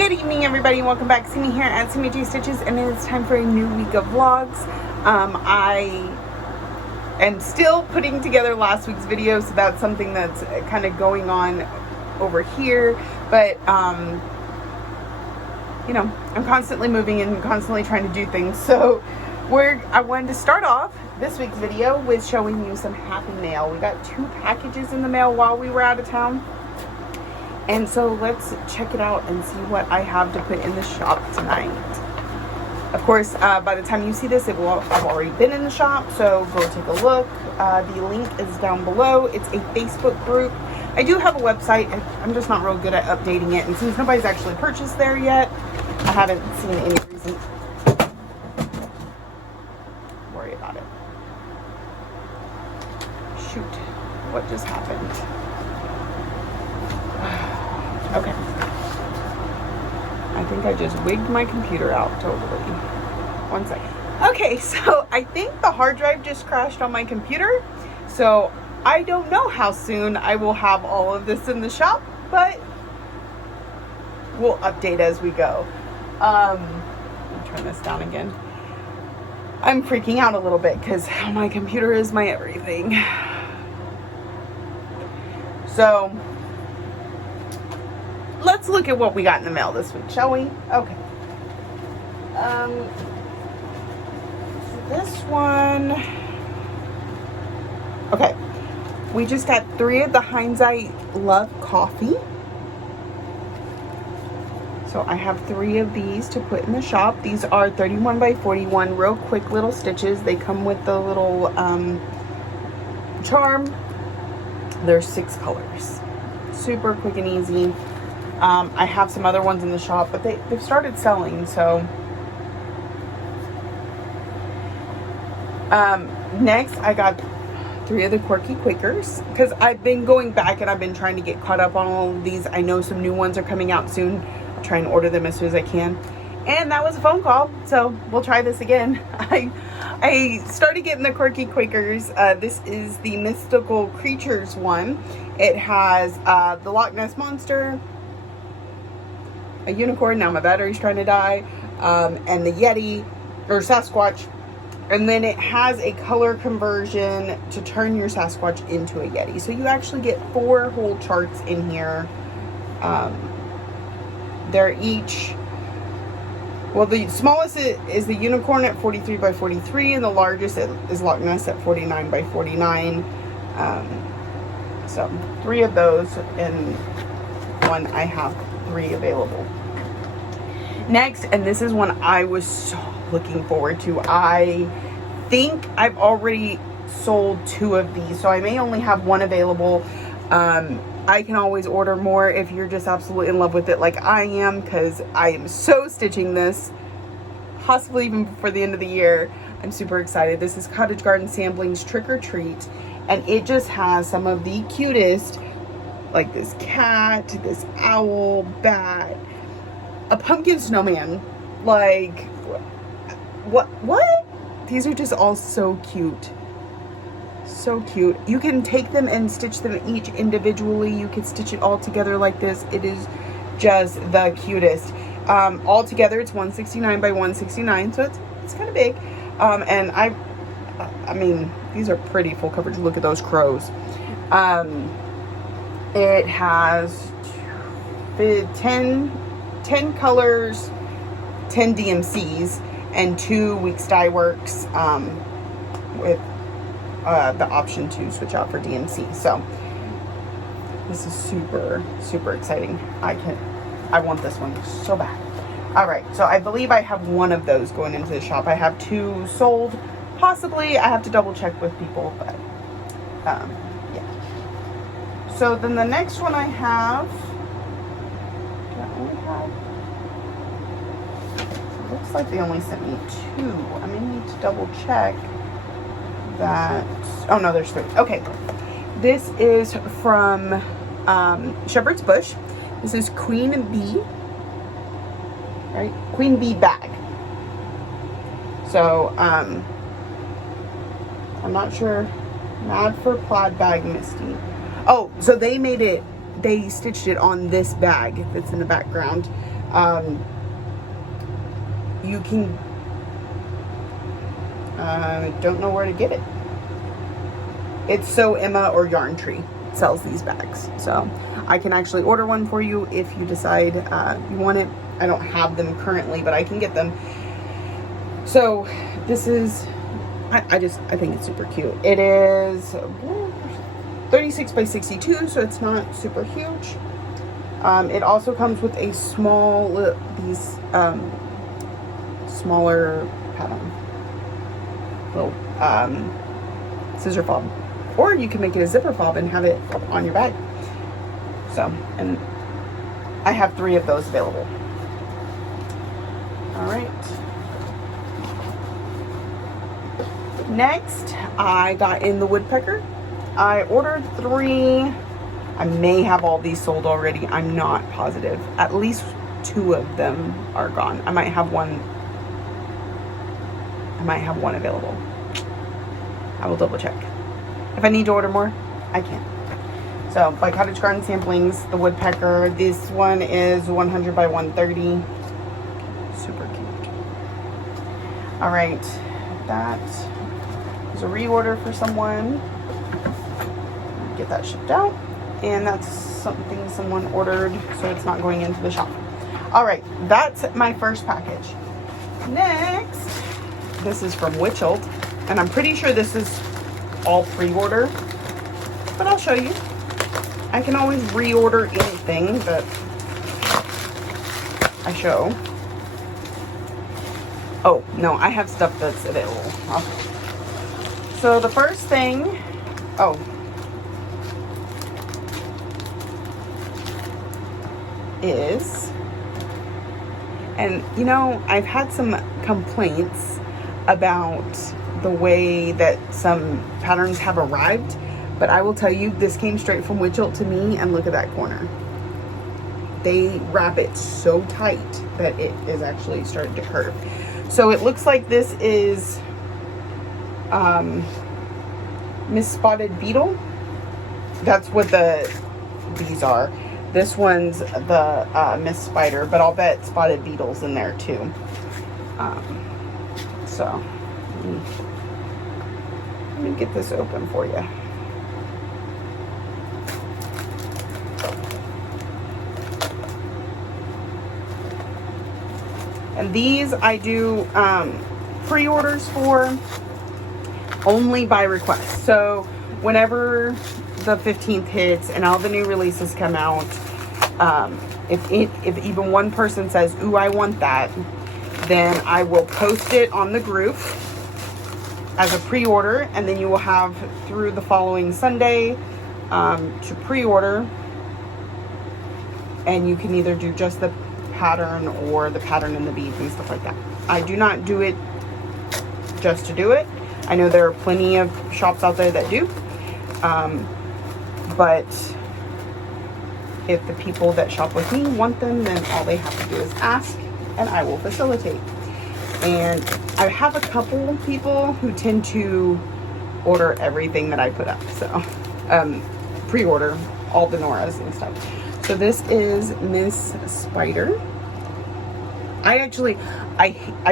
Good evening, everybody, and welcome back. See me here at CMG Stitches, and it is time for a new week of vlogs. I am still putting together last week's video, so that's something that's kind of going on over here. But you know, I'm constantly moving and constantly trying to do things. So I wanted to start off this week's video with showing you some happy mail. We got 2 packages in the mail while we were out of town. And so let's check it out and see what I have to put in the shop tonight. Of course, by the time you see this, it will have already been in the shop, so go take a look. The link is down below. It's a Facebook group. I do have a website. I'm just not real good at updating it, and since nobody's actually purchased there yet, I haven't seen any reason to worry about it. Shoot, what just happened? Okay. I think I just wigged my computer out totally. 1 second. Okay, so I think the hard drive just crashed on my computer. So I don't know how soon I will have all of this in the shop, but we'll update as we go. Let me turn this down again. I'm freaking out a little bit because my computer is my everything. So let's look at what we got in the mail this week, shall we? Okay. This one. Okay. We just got 3 of the Hindsight Love Coffee. So I have 3 of these to put in the shop. These are 31 by 41, real quick little stitches. They come with the little charm. There's 6 colors. Super quick and easy. I have some other ones in the shop, but they've started selling, so. Next, I got 3 of the Quirky Quakers, because I've been going back and I've been trying to get caught up on all of these. I know some new ones are coming out soon. I'll try and order them as soon as I can. And that was a phone call, so we'll try this again. I started getting the Quirky Quakers. This is the Mystical Creatures one. It has the Loch Ness Monster, a unicorn, now my battery's trying to die, and the Yeti, or Sasquatch, and then it has a color conversion to turn your Sasquatch into a Yeti. So you actually get 4 whole charts in here. They're each, well, the smallest is the unicorn at 43 by 43, and the largest is Loch Ness at 49 by 49. So 3 of those, and one I have 3 available. Next, and this is one I was so looking forward to. I think I've already sold 2 of these, so I may only have 1 available. I can always order more if you're just absolutely in love with it like I am, because I am so stitching this, possibly even before the end of the year. I'm super excited. This is Cottage Garden Samplings Trick or Treat, and it just has some of the cutest, like this cat, this owl, bat, a pumpkin snowman, like, what? These are just all so cute. So cute. You can take them and stitch them each individually. You can stitch it all together like this. It is just the cutest. All together, it's 169 by 169, so it's kind of big. And I mean, these are pretty full coverage. Look at those crows. It has 10 colors, 10 DMCs, and 2 Weeks Dye Works, with the option to switch out for DMC. So this is super, super exciting. I want this one so bad. All right, so I believe I have 1 of those going into the shop. I have 2 sold. Possibly I have to double check with people, but yeah. So then the next one I have, do I only have, looks like they only sent me 2. I may need to double check that. Oh no, there's 3. Okay, this is from Shepherd's Bush. This is Queen Bee, right? Queen Bee bag. So I'm not sure. Mad for Plaid Bag Misty. Oh, so they made it, they stitched it on this bag that's in the background. You can, don't know where to get it. It's So Emma or Yarn Tree sells these bags. So I can actually order one for you if you decide you want it. I don't have them currently, but I can get them. So this is, I think it's super cute. It is 36 by 62, so it's not super huge. It also comes with a small, smaller pattern, little scissor fob, or you can make it a zipper fob and have it on your bag. So, and I have 3 of those available. All right. Next, I got in the woodpecker. I ordered 3. I may have all these sold already. I'm not positive. At least 2 of them are gone. I might have one available. I will double check. If I need to order more, I can. So by Cottage Garden Samplings, the woodpecker. This one is 100 by 130. Super cute. All right, that is a reorder for someone. Get that shipped out. And that's something someone ordered, so it's not going into the shop. All right, that's my first package. Next, this is from Witchelt, and I'm pretty sure this is all pre-order, but I'll show you. I can always reorder anything that I show. Oh, no, I have stuff that's available. Okay. So the first thing, is, and you know, I've had some complaints about the way that some patterns have arrived, but I will tell you, this came straight from Witchelt to me, and look at that corner. They wrap it so tight that it is actually starting to curve. So it looks like this is Miss Spotted Beetle. That's what these are. This one's the Miss Spider, but I'll bet Spotted Beetle's in there too. So let me get this open for you. And these I do pre-orders for only by request. So whenever the 15th hits and all the new releases come out, if even one person says, ooh, I want that, then I will post it on the group as a pre-order, and then you will have through the following Sunday to pre-order, and you can either do just the pattern or the pattern and the beads and stuff like that. I do not do it just to do it. I know there are plenty of shops out there that do. But if the people that shop with me want them, then all they have to do is ask, and I will facilitate. And I have a couple people who tend to order everything that I put up. So, pre-order all the Noras and stuff. So this is Miss Spider. I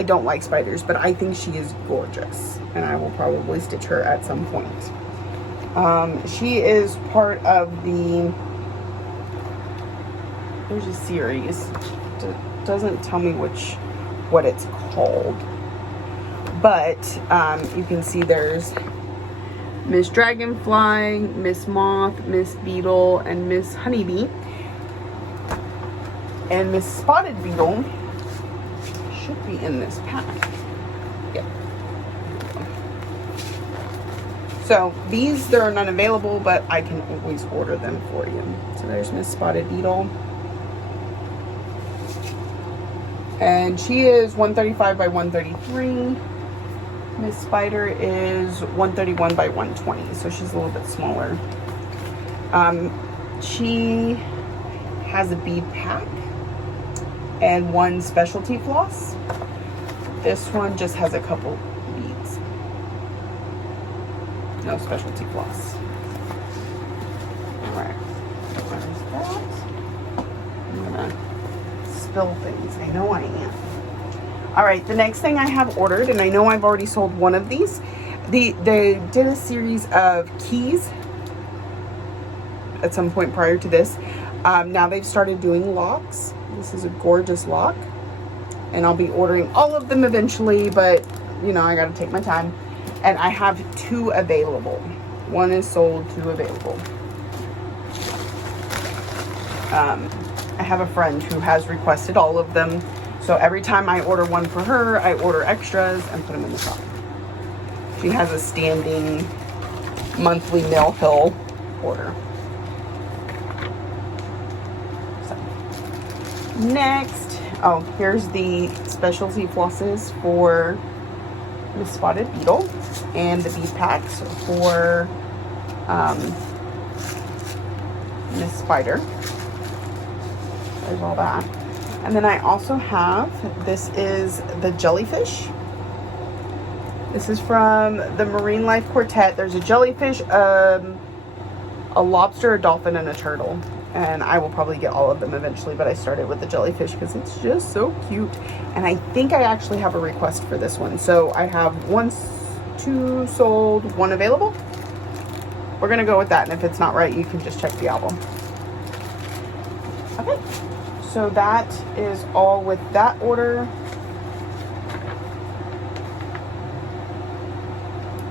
don't like spiders, but I think she is gorgeous, and I will probably stitch her at some point. She is part of there's a series. Doesn't tell me what it's called, but you can see there's Miss Dragonfly, Miss Moth, Miss Beetle, and Miss Honeybee. And Miss Spotted Beetle should be in this pack. Yep. So these, there are none available, but I can always order them for you. So there's Miss Spotted Beetle. And she is 135 by 133. Miss Spider is 131 by 120, so she's a little bit smaller. She has a bead pack and one specialty floss. This one just has a couple beads. No specialty floss. Alright, there's that. I'm gonna spill things. I know I am. All right, the next thing I have ordered, and I know I've already sold one of these. They did a series of keys at some point prior to this. Now they've started doing locks. This is a gorgeous lock. And I'll be ordering all of them eventually, but you know, I gotta take my time. And I have 2 available. 1 is sold, 2 available. I have a friend who has requested all of them. So every time I order one for her, I order extras and put them in the shop. She has a standing monthly Mill Hill order. So, next, oh, here's the specialty flosses for Miss Spotted Beetle and the bead packs for Miss Spider. There's all that. And then I also have, this is the jellyfish. This is from the Marine Life Quartet. There's a jellyfish, a lobster, a dolphin, and a turtle. And I will probably get all of them eventually, but I started with the jellyfish because it's just so cute. And I think I actually have a request for this one. So I have 2 sold, 1 available. We're gonna go with that, and if it's not right, you can just check the album. Okay, so that is all with that order.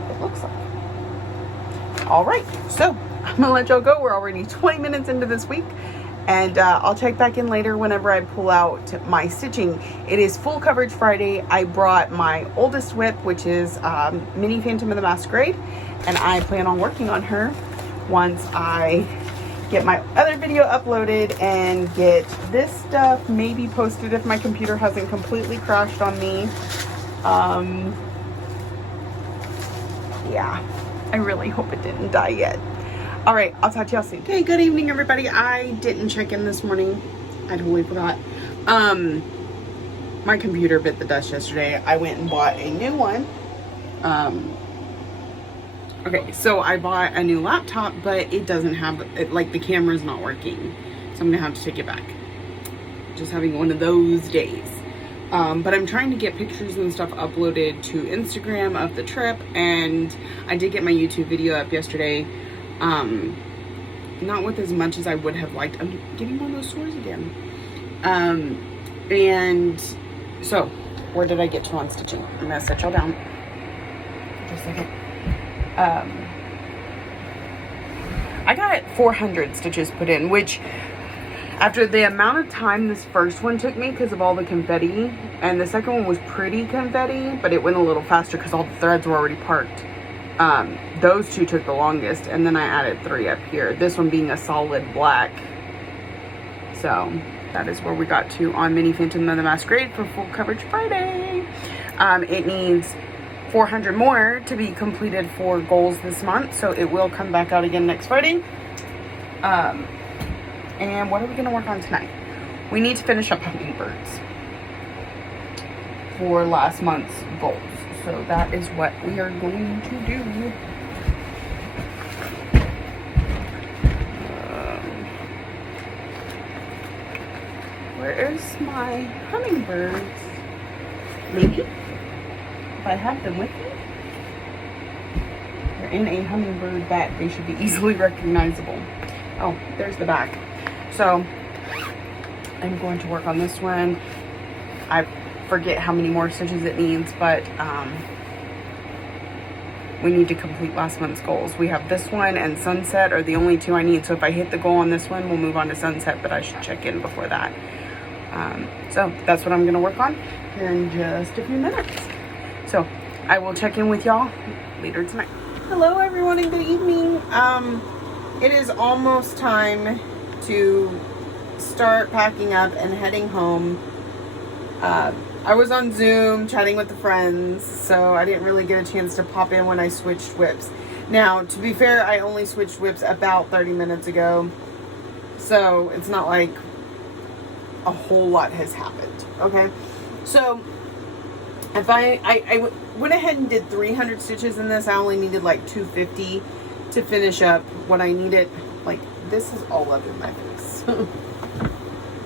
It looks like. All right, so I'm gonna let y'all go. We're already 20 minutes into this week, and I'll check back in later whenever I pull out my stitching. It is full coverage Friday. I brought my oldest whip, which is Mini Phantom of the Masquerade, and I plan on working on her once I get my other video uploaded and get this stuff maybe posted if my computer hasn't completely crashed on me. Yeah, I really hope it didn't die yet. All right, I'll talk to y'all soon. Okay, good evening, everybody. I didn't check in this morning. I totally forgot. My computer bit the dust yesterday. I went and bought a new one. Okay, so I bought a new laptop, but it doesn't have, like the camera's not working. So I'm gonna have to take it back. Just having one of those days. But I'm trying to get pictures and stuff uploaded to Instagram of the trip, and I did get my YouTube video up yesterday. Not with as much as I would have liked. I'm getting one of those sores again. And so, where did I get to on stitching? I'm gonna set y'all down for just a second. I got 400 stitches put in, which after the amount of time this first one took me because of all the confetti, and the second one was pretty confetti, but it went a little faster because all the threads were already parked. Those 2 took the longest, and then I added 3 up here, this one being a solid black. So that is where we got to on Mini Phantom of the Masquerade for full coverage Friday. It needs 400 more to be completed for goals this month, so it will come back out again next Friday. And what are we going to work on tonight? We need to finish up hummingbirds for last month's goals, so that is what we are going to do. Where is my hummingbirds? Maybe if I have them with me. They're in a hummingbird bag. They should be easily recognizable. Oh, there's the back. So I'm going to work on this one. I forget how many more stitches it needs, but we need to complete last month's goals. We have this one and Sunset are the only 2 I need. So if I hit the goal on this one, we'll move on to Sunset, but I should check in before that. So that's what I'm going to work on here in just a few minutes. So I will check in with y'all later tonight. Hello everyone and good evening. It is almost time to start packing up and heading home. I was on Zoom chatting with the friends, so I didn't really get a chance to pop in when I switched whips. Now, to be fair, I only switched whips about 30 minutes ago, so it's not like a whole lot has happened, okay? So, if I went ahead and did 300 stitches in this. I only needed like 250 to finish up what I needed. Like, this is all up in my face.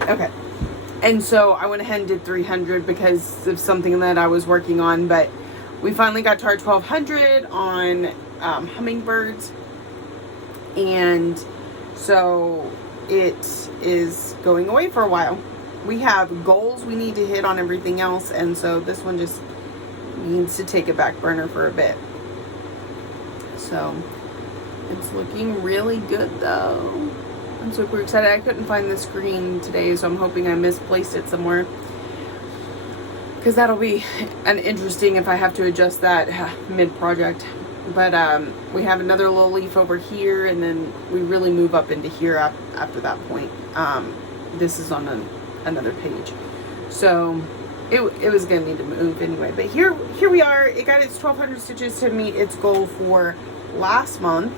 Okay. And so I went ahead and did 300 because of something that I was working on. But we finally got to our 1200 on hummingbirds. And so it is going away for a while. We have goals we need to hit on everything else. And so this one just needs to take a back burner for a bit. So it's looking really good though. I'm super excited. I couldn't find the screen today, so I'm hoping I misplaced it somewhere. Because that'll be an interesting if I have to adjust that mid-project. But we have another little leaf over here, and then we really move up into here after that point. This is on another page. So it was going to need to move anyway. But here we are. It got its 1,200 stitches to meet its goal for last month.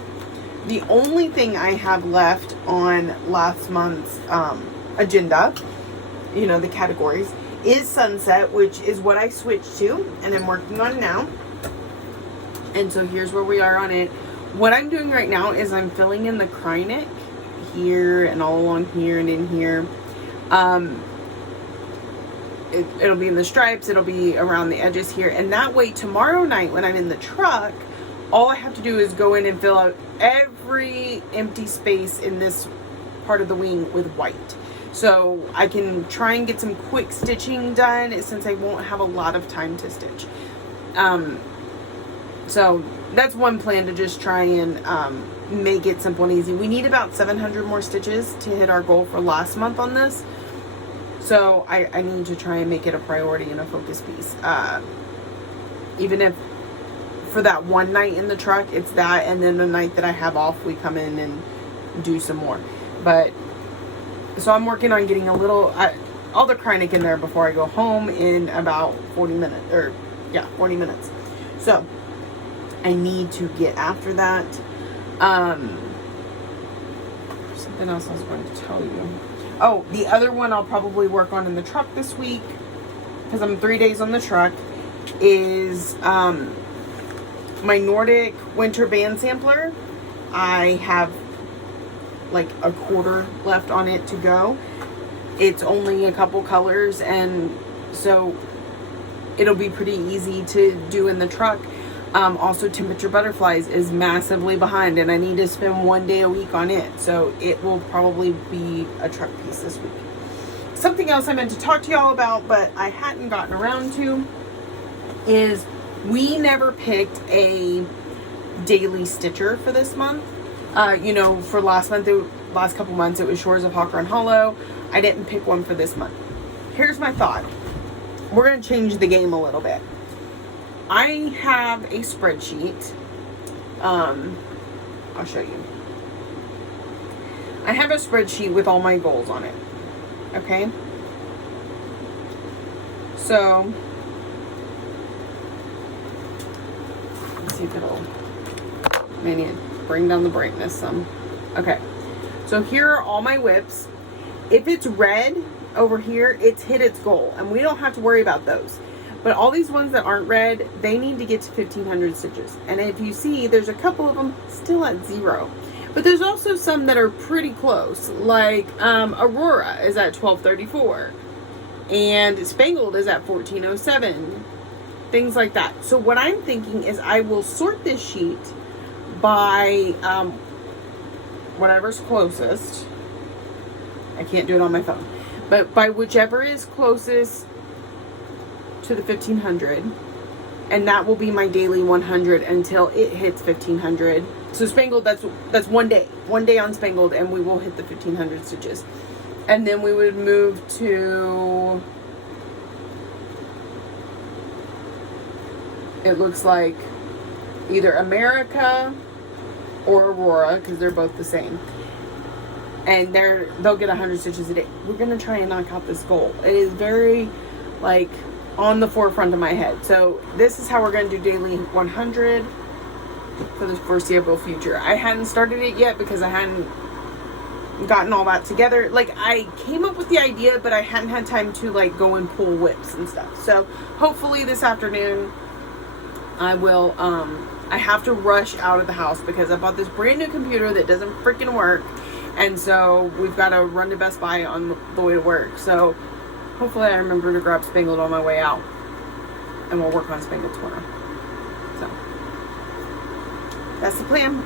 The only thing I have left on last month's agenda, you know, the categories, is sunset, which is what I switched to and I'm working on now. And so here's where we are on it. What I'm doing right now is I'm filling in the cry-neck here and all along here and in here. It'll be in the stripes, it'll be around the edges here. And that way tomorrow night when I'm in the truck, all I have to do is go in and fill out every empty space in this part of the wing with white. So I can try and get some quick stitching done since I won't have a lot of time to stitch. So that's one plan, to just try and make it simple and easy. We need about 700 more stitches to hit our goal for last month on this. So I need to try and make it a priority and a focus piece. Even if for that one night in the truck, it's that, and then the night that I have off, we come in and do some more. But so I'm working on getting a little all the cry-neck in there before I go home in about 40 minutes, or yeah, 40 minutes. So I need to get after that. Something else I was going to tell you. Oh, the other one I'll probably work on in the truck this week, because I'm 3 days on the truck, is my Nordic winter band sampler. I have like a quarter left on it to go. It's only a couple colors, and so it'll be pretty easy to do in the truck. Also, Temperature Butterflies is massively behind, and I need to spend 1 day a week on it, so it will probably be a truck piece this week. Something else I meant to talk to y'all about, but I hadn't gotten around to, is we never picked a daily stitcher for this month. You know, for last month, last couple months, it was Shores of Hawker Hollow. I didn't pick one for this month. Here's my thought. We're going to change the game a little bit. I have a spreadsheet. I'll show you. I have a spreadsheet with all my goals on it. Okay? So let's see if it'll maybe bring down the brightness some. Okay. So here are all my whips. If it's red over here, it's hit its goal, and we don't have to worry about those. But all these ones that aren't red, they need to get to 1,500 stitches. And if you see, there's a couple of them still at 0. But there's also some that are pretty close. Like Aurora is at 1234. And Spangled is at 1407. Things like that. So what I'm thinking is I will sort this sheet by whatever's closest. I can't do it on my phone. But by whichever is closest to the 1,500, and that will be my daily 100 until it hits 1,500. So Spangled, that's 1 day on Spangled, and we will hit the 1,500 stitches. And then we would move to, it looks like either America or Aurora, because they're both the same, and they'll get 100 stitches a day. We're gonna try and knock out this goal. It is very like on the forefront of my head. So this is how we're going to do daily 100 for the foreseeable future. I hadn't started it yet because I hadn't gotten all that together. Like, I came up with the idea, but I hadn't had time to like go and pull whips and stuff. So hopefully this afternoon I will, I have to rush out of the house because I bought this brand new computer that doesn't freaking work. And so we've got to run to Best Buy on the way to work. So hopefully I remember to grab Spangled on my way out. And we'll work on Spangled tomorrow. So, that's the plan.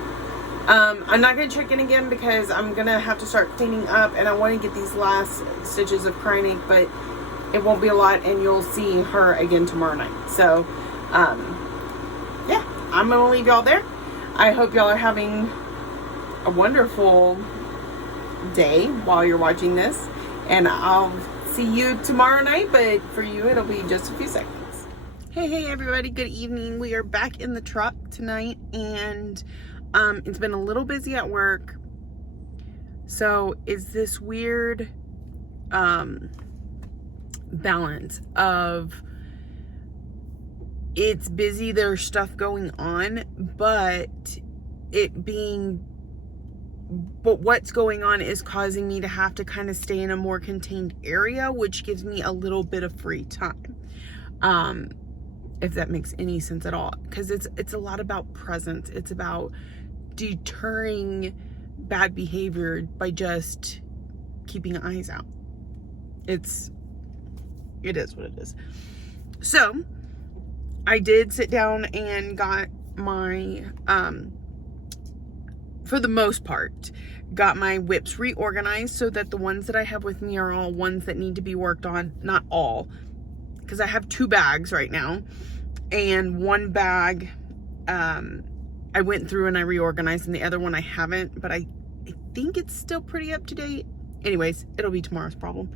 I'm not going to check in again because I'm going to have to start cleaning up. And I want to get these last stitches of crying ink. But it won't be a lot. And you'll see her again tomorrow night. So, yeah. I'm going to leave y'all there. I hope y'all are having a wonderful day while you're watching this. And I'll see you tomorrow night. But for you, it'll be just a few seconds. Hey everybody, good evening. We are back in the truck tonight, and it's been a little busy at work. So it's this weird balance of it's busy, there's stuff going on, but what's going on is causing me to have to kind of stay in a more contained area, which gives me a little bit of free time. If that makes any sense at all, because it's a lot about presence. It's about deterring bad behavior by just keeping eyes out. It is what it is. So I did sit down and got my for the most part got my whips reorganized so that the ones that I have with me are all ones that need to be worked on. Not all, because I have 2 bags right now, and one bag I went through and I reorganized, and the other one I haven't, but I think it's still pretty up to date. Anyways, it'll be tomorrow's problem.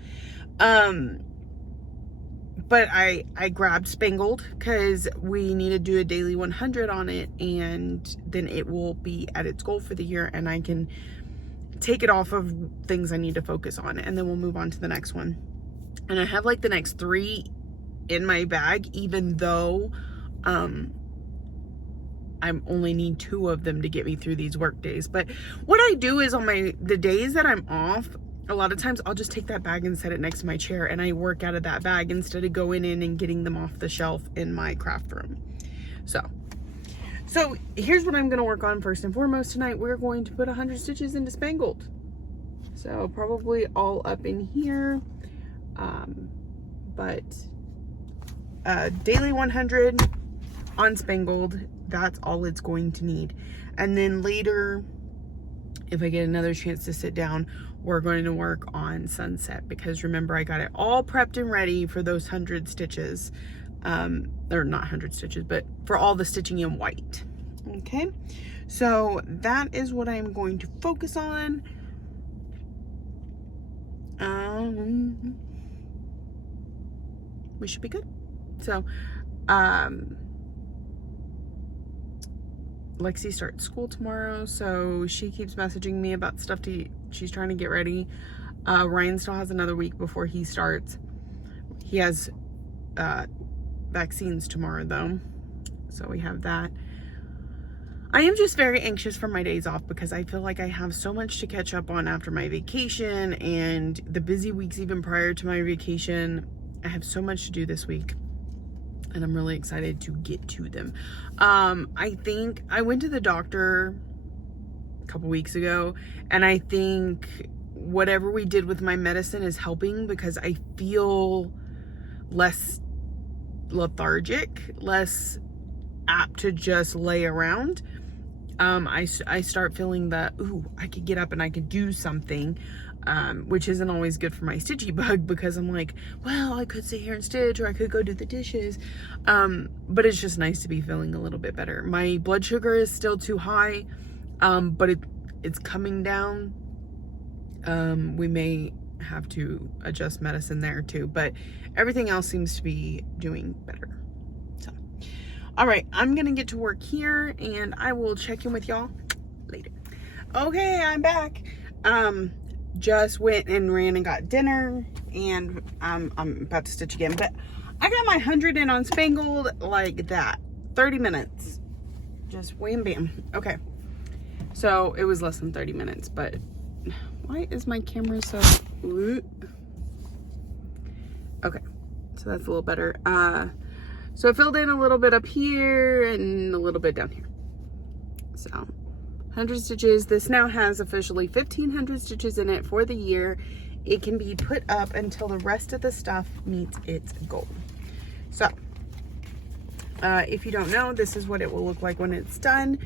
But I grabbed Spangled because we need to do a daily 100 on it, and then it will be at its goal for the year, and I can take it off of things I need to focus on, and then we'll move on to the next one. And I have like the next 3 in my bag, even though I only need 2 of them to get me through these work days. But what I do is on the days that I'm off, a lot of times I'll just take that bag and set it next to my chair, and I work out of that bag instead of going in and getting them off the shelf in my craft room. So here's what I'm going to work on first and foremost tonight. We're going to put 100 stitches into Spangled. So probably all up in here. But daily 100 on Spangled, that's all it's going to need. And then later, if I get another chance to sit down, we're going to work on Sunset, because remember, I got it all prepped and ready for those 100 stitches. Or not 100 stitches, but for all the stitching in white. Okay, so that is what I'm going to focus on. We should be good. So Lexi starts school tomorrow, so she keeps messaging me about stuff she's trying to get ready. Ryan still has another week before he starts. He has vaccines tomorrow though, so we have that. I am just very anxious for my days off because I feel like I have so much to catch up on after my vacation and the busy weeks even prior to my vacation. I have so much to do this week, and I'm really excited to get to them. I think I went to the doctor a couple weeks ago, and I think whatever we did with my medicine is helping because I feel less lethargic, less apt to just lay around. I start feeling that, ooh, I could get up and I could do something, which isn't always good for my stitchy bug, because I'm like, well, I could sit here and stitch, or I could go do the dishes. But it's just nice to be feeling a little bit better. My blood sugar is still too high, but it's coming down. We may have to adjust medicine there too, but everything else seems to be doing better. So, all right, I'm gonna get to work here, and I will check in with y'all later. Okay, I'm back. Just went and ran and got dinner, and I'm about to stitch again, but I got my 100 in on Spangled like that. 30 minutes. Just wham bam. Okay. So it was less than 30 minutes, but why is my camera so... Okay. So that's a little better. So I filled in a little bit up here and a little bit down here. So 100 stitches. This now has officially 1,500 stitches in it for the year, it can be put up until the rest of the stuff meets its goal. So if you don't know, this is what it will look like when it's done.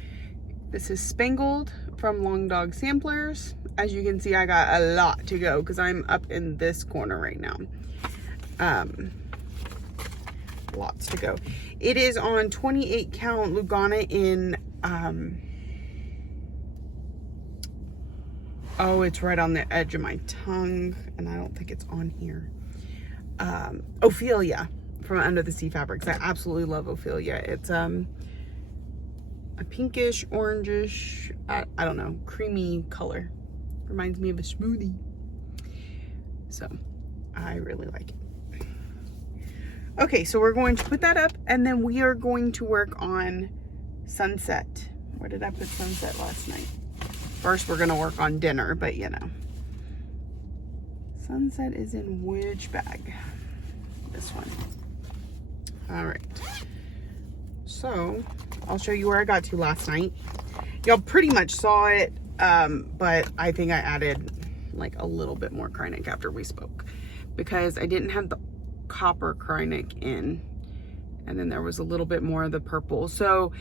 This is Spangled from Long Dog Samplers. As you can see, I got a lot to go because I'm up in this corner right now. Lots to go. It is on 28 count Lugana in, oh, it's right on the edge of my tongue, and I don't think it's on here. Ophelia from Under the Sea Fabrics. I absolutely love Ophelia. It's a pinkish, orangish, I don't know, creamy color. Reminds me of a smoothie. So I really like it. Okay, so we're going to put that up, and then we are going to work on Sunset. Where did I put Sunset last night? First, we're gonna work on dinner, but you know. Sunset is in which bag? This one. All right. So I'll show you where I got to last night. Y'all pretty much saw it, but I think I added like a little bit more Krynic after we spoke because I didn't have the copper Krynic in, and then there was a little bit more of the purple. So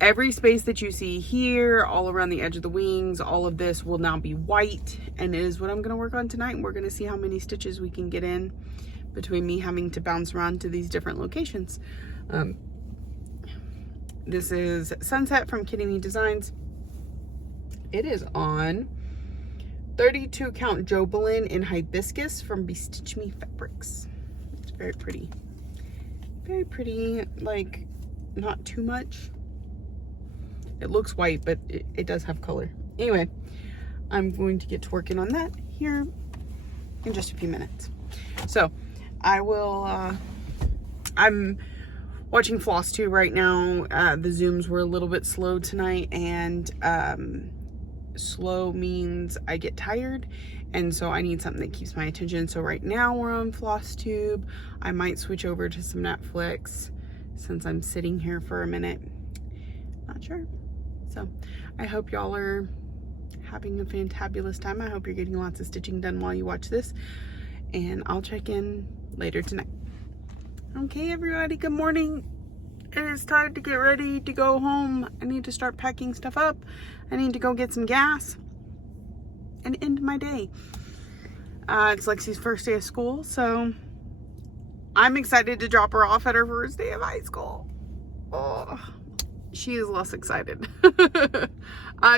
every space that you see here, all around the edge of the wings, all of this will now be white, and it is what I'm going to work on tonight. And we're going to see how many stitches we can get in between me having to bounce around to these different locations. This is Sunset from Kitty Me Designs. It is on 32 count Jobelin in Hibiscus from Bestitch Me Fabrics. It's very pretty. Very pretty, like not too much. It looks white, but it does have color. Anyway, I'm going to get to working on that here in just a few minutes. So I will, I'm watching Flosstube right now. The Zooms were a little bit slow tonight, and slow means I get tired, and so I need something that keeps my attention. So right now we're on Flosstube. I might switch over to some Netflix since I'm sitting here for a minute. Not sure. So I hope y'all are having a fantabulous time. I hope you're getting lots of stitching done while you watch this, and I'll check in later tonight. Okay, everybody, good morning. It is time to get ready to go home. I need to start packing stuff up. I need to go get some gas and end my day. It's Lexi's first day of school, so I'm excited to drop her off at her first day of high school. Oh, she is less excited.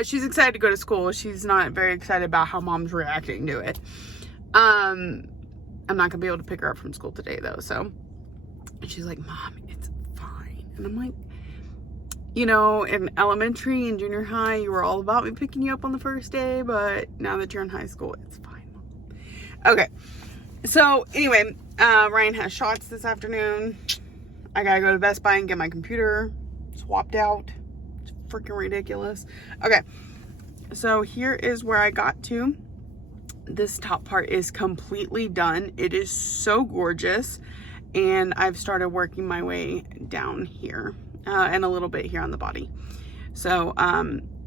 She's excited to go to school. She's not very excited about how mom's reacting to it. I'm not gonna be able to pick her up from school today though, so she's like, Mom, it's fine. And I'm like, you know, in elementary and junior high, you were all about me picking you up on the first day, but now that you're in high school, it's fine, Mom. Okay, so anyway, Ryan has shots this afternoon. I gotta go to Best Buy and get my computer swapped out. It's freaking ridiculous. Okay, so here is where I got to. This top part is completely done. It is so gorgeous, and I've started working my way down here and a little bit here on the body. So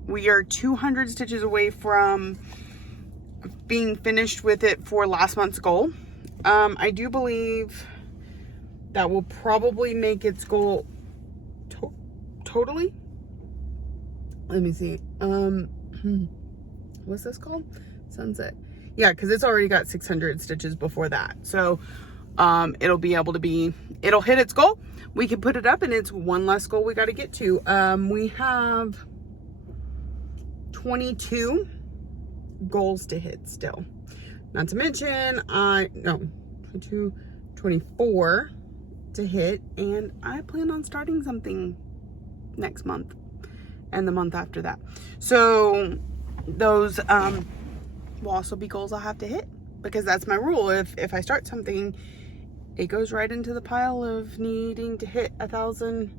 we are 200 stitches away from being finished with it for last month's goal. I do believe that will probably make its goal totally. Let me see. What's this called? Sunset. Yeah, because it's already got 600 stitches before that. So it'll be able to be, it'll hit its goal. We can put it up, and it's one less goal we got to get to. We have 22 goals to hit still. Not to mention, 24 to hit, and I plan on starting something next month and the month after that. So those will also be goals I'll have to hit, because that's my rule. If I start something, it goes right into the pile of needing to hit 1,000,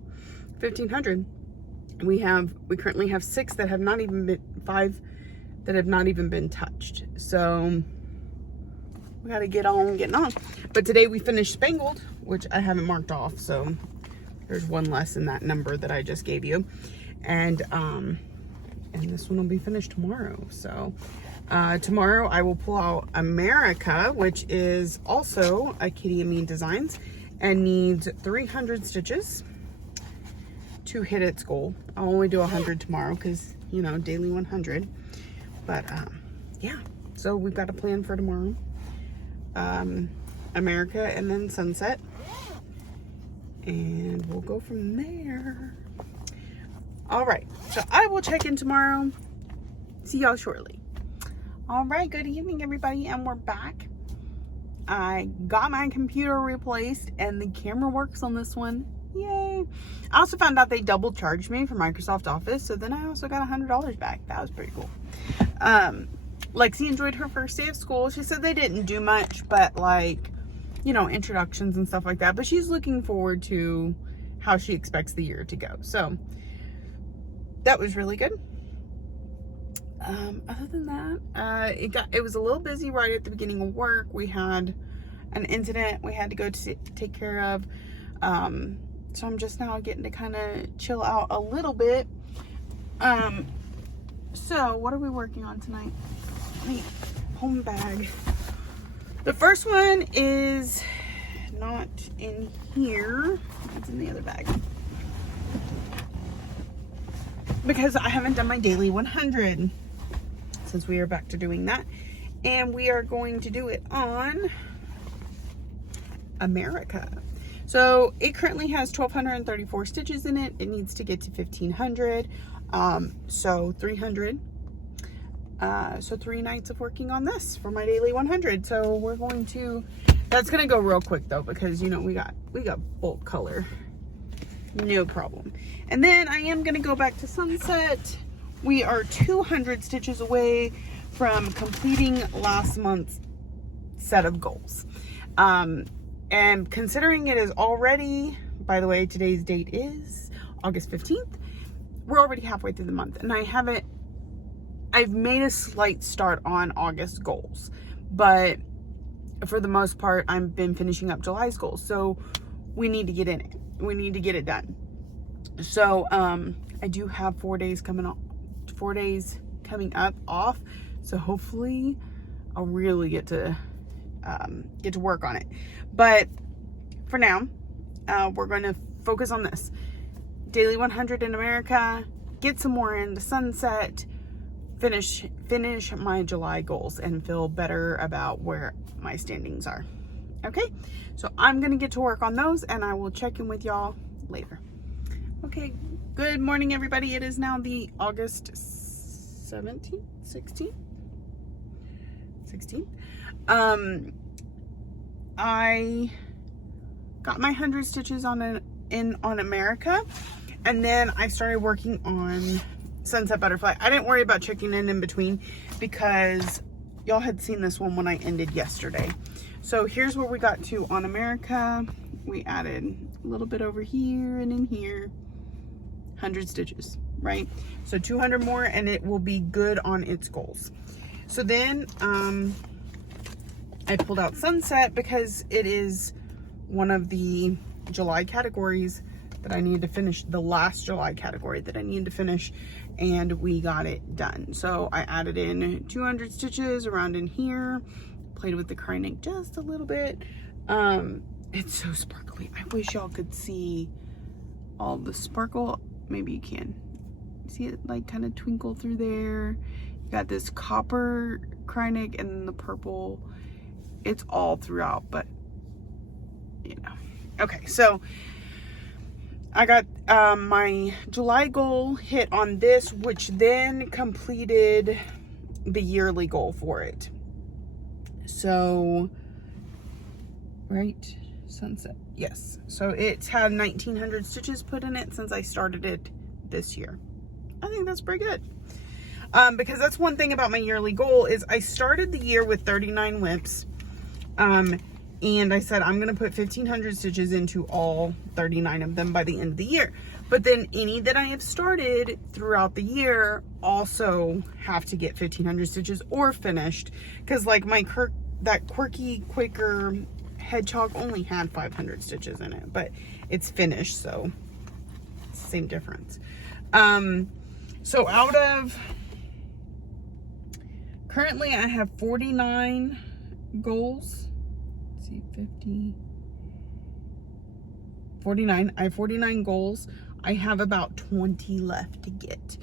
1,500. We currently have 6 that have not even been, 5 that have not even been touched. So we got to get on getting on. But today we finished Spangled, which I haven't marked off. So there's one less in that number that I just gave you. And this one will be finished tomorrow. So Tomorrow I will pull out America, which is also a Kitty and Me Designs, and needs 300 stitches to hit its goal. I'll only do 100 tomorrow because, you know, daily 100. But yeah, so we've got a plan for tomorrow. America and then Sunset. And we'll go from there. All right, so I will check in tomorrow. See y'all shortly. All right, good evening, everybody, and we're back. I got my computer replaced, and the camera works on this one. Yay! I also found out they double charged me for Microsoft Office, so then I also got $100 back. That was pretty cool. Lexi enjoyed her first day of school. She said they didn't do much, but like, you know, introductions and stuff like that. But she's looking forward to how she expects the year to go. So that was really good. Other than that, it was a little busy right at the beginning of work. We had an incident we had to go to take care of. So I'm just now getting to kind of chill out a little bit. So what are we working on tonight? Home bag. The first one is not in here. It's in the other bag. Because I haven't done my daily 100 since we are back to doing that. And we are going to do it on America. So it currently has 1,234 stitches in it. It needs to get to 1,500. So 300. So 3 nights of working on this for my daily 100. So we're going to, that's going to go real quick though, because you know, we got bulk color. No problem. And then I am going to go back to Sunset. We are 200 stitches away from completing last month's set of goals. And considering it is already, by the way, today's date is August 15th. We're already halfway through the month, and I've made a slight start on August goals, but for the most part, I've been finishing up July's goals. So we need to get in it. We need to get it done. So, I do have 4 days coming up off. So hopefully I'll really get to work on it. But for now, we're going to focus on this. Daily 100 in America, get some more into Sunset, finish my July goals and feel better about where my standings are. Okay, so I'm going to get to work on those and I will check in with y'all later. Okay, good morning, everybody. It is now the August 17th, 16th. I got my 100 stitches on America, and then I started working on Sunset Butterfly. I didn't worry about checking in between because y'all had seen this one when I ended yesterday. So here's where we got to on America. We added a little bit over here and in here, 100 stitches, right? So 200 more and it will be good on its goals. So then I pulled out Sunset because it is one of the July categories that I need to finish, the last July category that I need to finish, and we got it done. So I added in 200 stitches around in here, played with the crinoline just a little bit. It's so sparkly. I wish y'all could see all the sparkle. Maybe you can see it like kind of twinkle through there. You got this copper crinoline and then the purple. It's all throughout, but you know. Okay, so I got my July goal hit on this, which then completed the yearly goal for it. So, right, Sunset, yes. So it's had 1,900 stitches put in it since I started it this year. I think that's pretty good. Because that's one thing about my yearly goal is I started the year with 39 whips. And I said, I'm going to put 1,500 stitches into all 39 of them by the end of the year. But then any that I have started throughout the year also have to get 1,500 stitches or finished. Because like that quirky Quaker hedgehog only had 500 stitches in it, but it's finished. So it's the same difference. So out of currently I have 49 goals. Let's see, 50, 49. I have 49 goals. I have about 20 left to get.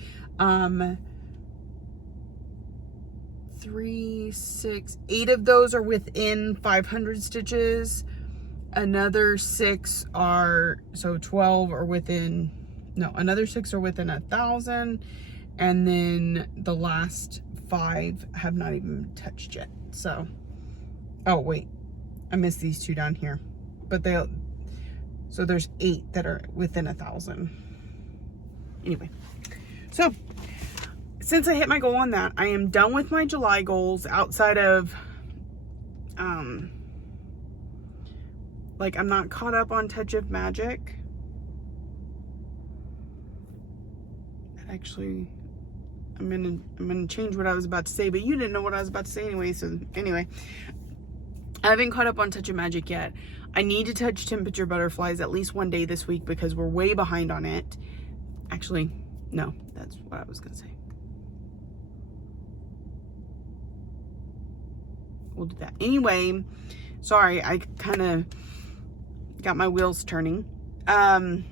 3, 6, 8 of those are within 500 stitches. Another 6 are, so 12 are within, no, another 6 are within 1,000. And then the last 5 have not even touched yet. So, oh wait, I missed these 2 down here. But so there's 8 that are within 1,000. Anyway, so since I hit my goal on that, I am done with my July goals outside of, like, I'm not caught up on Touch of Magic. Actually, I'm gonna change what I was about to say, but you didn't know what I was about to say anyway. So anyway, I haven't caught up on Touch of Magic yet. I need to touch Temperature Butterflies at least one day this week because we're way behind on it. Actually, no, that's what I was gonna say. We'll do that. Anyway, sorry, I kind of got my wheels turning. I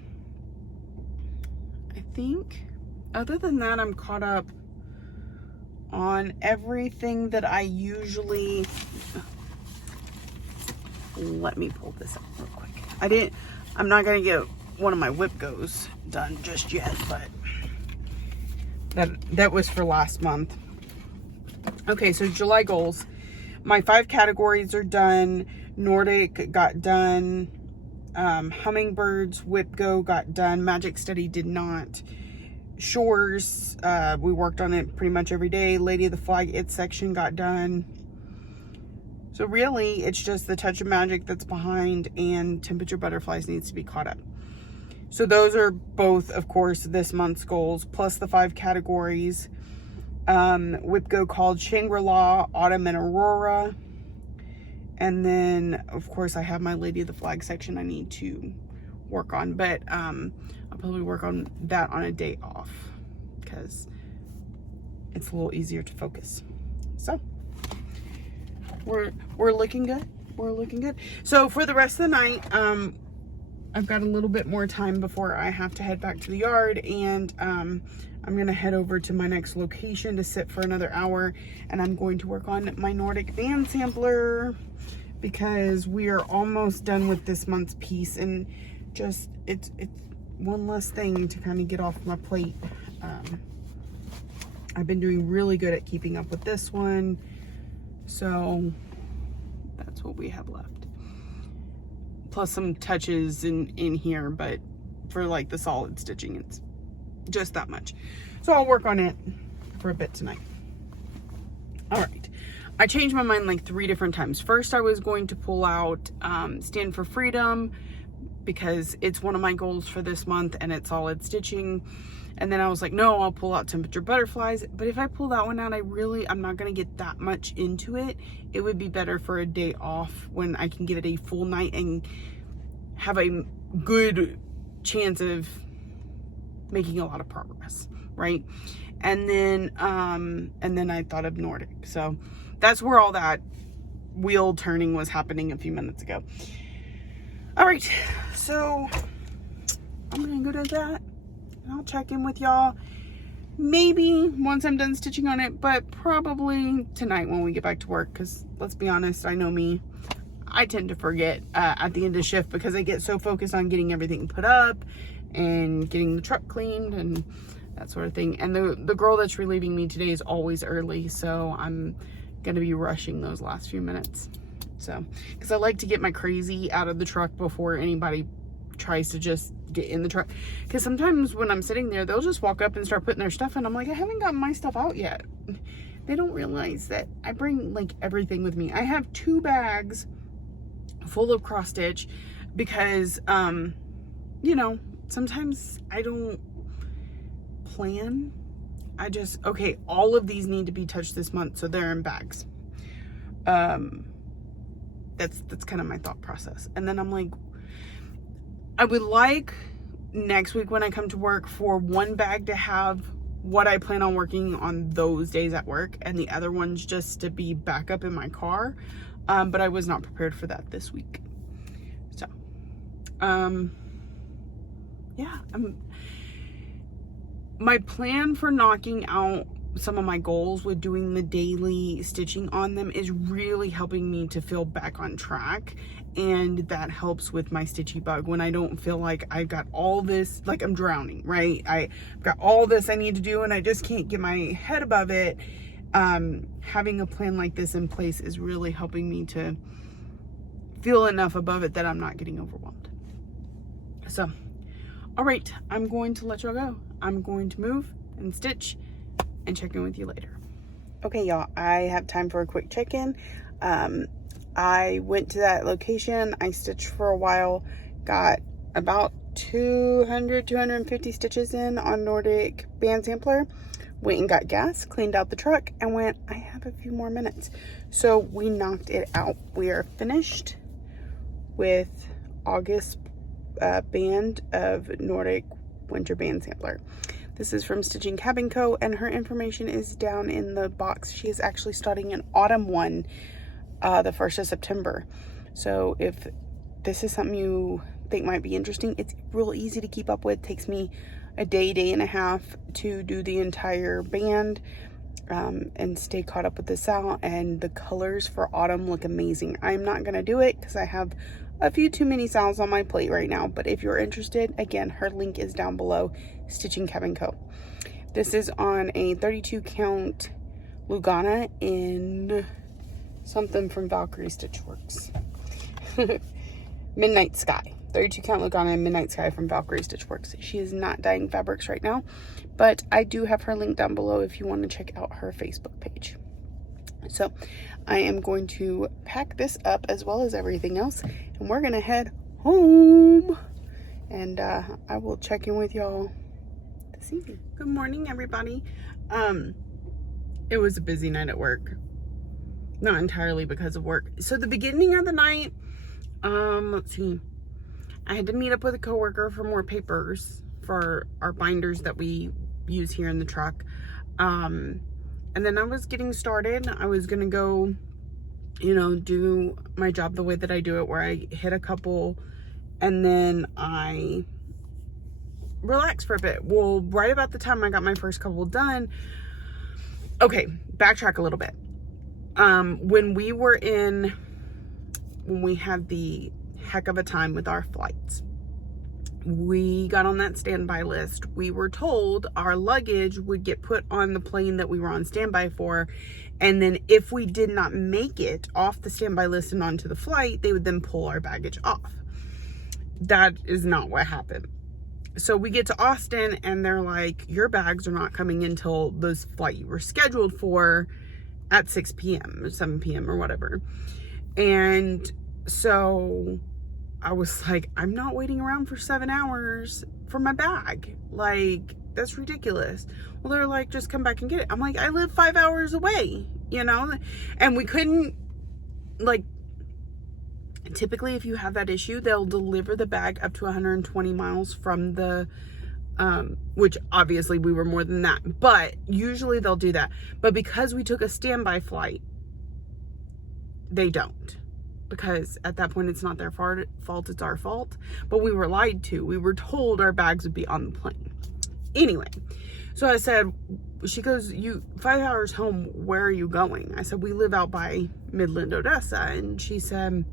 think other than that, I'm caught up on everything that I usually, let me pull this up real quick. I'm not gonna get one of my whip goes done just yet, but that was for last month. Okay, so July goals. My 5 categories are done. Nordic got done. Hummingbirds, Whip Go got done. Magic Study did not. Shores, we worked on it pretty much every day. Lady of the Flag, its section got done. So really, it's just the Touch of Magic that's behind, and Temperature Butterflies needs to be caught up. So those are both, of course, this month's goals, plus the 5 categories. Whip Go called Shangri-La, Autumn, and Aurora. And then, of course, I have my Lady of the Flag section I need to work on. But I'll probably work on that on a day off because it's a little easier to focus. So, we're looking good. We're looking good. So, for the rest of the night, I've got a little bit more time before I have to head back to the yard. And I'm going to head over to my next location to sit for another hour. And I'm going to work on my Nordic band sampler because we are almost done with this month's piece. And just, it's one less thing to kind of get off my plate. I've been doing really good at keeping up with this one. So that's what we have left. Plus some touches in here, but for like the solid stitching, it's just that much. So I'll work on it for a bit tonight. All right. I changed my mind like 3 different times. First, I was going to pull out Stand for Freedom because it's one of my goals for this month and it's solid stitching. And then I was like, no, I'll pull out Temperature Butterflies. But if I pull that one out, I'm not going to get that much into it. It would be better for a day off when I can give it a full night and have a good chance of making a lot of progress, right? And then I thought of Nordic. So that's where all that wheel turning was happening a few minutes ago. All right, so I'm gonna go to that. I'll check in with y'all maybe once I'm done stitching on it, but probably tonight when we get back to work, because let's be honest, I know me, I tend to forget at the end of shift because I get so focused on getting everything put up and getting the truck cleaned and that sort of thing. And the girl that's relieving me today is always early, so I'm gonna be rushing those last few minutes. So, because I like to get my crazy out of the truck before anybody tries to just get in the truck. Because sometimes when I'm sitting there, they'll just walk up and start putting their stuff in. I'm like, I haven't gotten my stuff out yet. They don't realize that I bring like everything with me. I have 2 bags full of cross stitch because, you know, sometimes I don't plan. I just, okay, all of these need to be touched this month, so they're in bags. That's kind of my thought process. And then I'm like, I would like next week when I come to work for 1 bag to have what I plan on working on those days at work, and the other one's just to be backup in my car. But I was not prepared for that this week. So, yeah, my plan for knocking out some of my goals with doing the daily stitching on them is really helping me to feel back on track. And that helps with my stitchy bug when I don't feel like I've got all this, like I'm drowning, right? I've got all this I need to do and I just can't get my head above it. Having a plan like this in place is really helping me to feel enough above it that I'm not getting overwhelmed. So, all right, I'm going to let y'all go. I'm going to move and stitch and check in with you later. Okay, y'all, I have time for a quick check-in. I went to that location. I stitched for a while, got about 250 stitches in on Nordic band sampler, went and got gas, cleaned out the truck, and went, I have a few more minutes. So we knocked it out. We are finished with August band of Nordic winter band sampler. This is from Stitching Cabin Co, and her information is down in the box. She is actually starting an autumn one the 1st of September. So if this is something you think might be interesting, it's real easy to keep up with. It takes me a day and a half to do the entire band and stay caught up with the style, and the colors for autumn look amazing. I'm not gonna do it because I have a few too many styles on my plate right now, but if you're interested, again, her link is down below, Stitching Cabin Co. This is on a 32 count Lugana in something from Valkyrie Stitchworks. Midnight Sky. 32 count Lugana in Midnight Sky from Valkyrie Stitchworks. She is not dyeing fabrics right now, but I do have her link down below if you want to check out her Facebook page. So I am going to pack this up as well as everything else, and we're gonna head home, and I will check in with y'all this evening. Good morning, everybody. It was a busy night at work. Not entirely because of work. So the beginning of the night, let's see, I had to meet up with a coworker for more papers for our binders that we use here in the truck. And then I was getting started. I was gonna go, you know, do my job the way that I do it, where I hit a couple and then I relax for a bit. Well, right about the time I got my first couple done, okay, backtrack a little bit. When we had the heck of a time with our flights, we got on that standby list. We were told our luggage would get put on the plane that we were on standby for, and then if we did not make it off the standby list and onto the flight, they would then pull our baggage off. That is not what happened. So we get to Austin and they're like, your bags are not coming until this flight you were scheduled for at 6 p.m. or 7 p.m. or whatever. And so I was like, I'm not waiting around for 7 hours for my bag. Like, that's ridiculous. Well, they're like, just come back and get it. I'm like, I live 5 hours away, you know? And we couldn't, like, typically if you have that issue, they'll deliver the bag up to 120 miles from the, which obviously we were more than that, but usually they'll do that. But because we took a standby flight, they don't. Because at that point, it's not their fault, it's our fault. But we were lied to. We were told our bags would be on the plane. Anyway, so I said, she goes, 5 hours home, where are you going? I said, we live out by Midland, Odessa. And she said,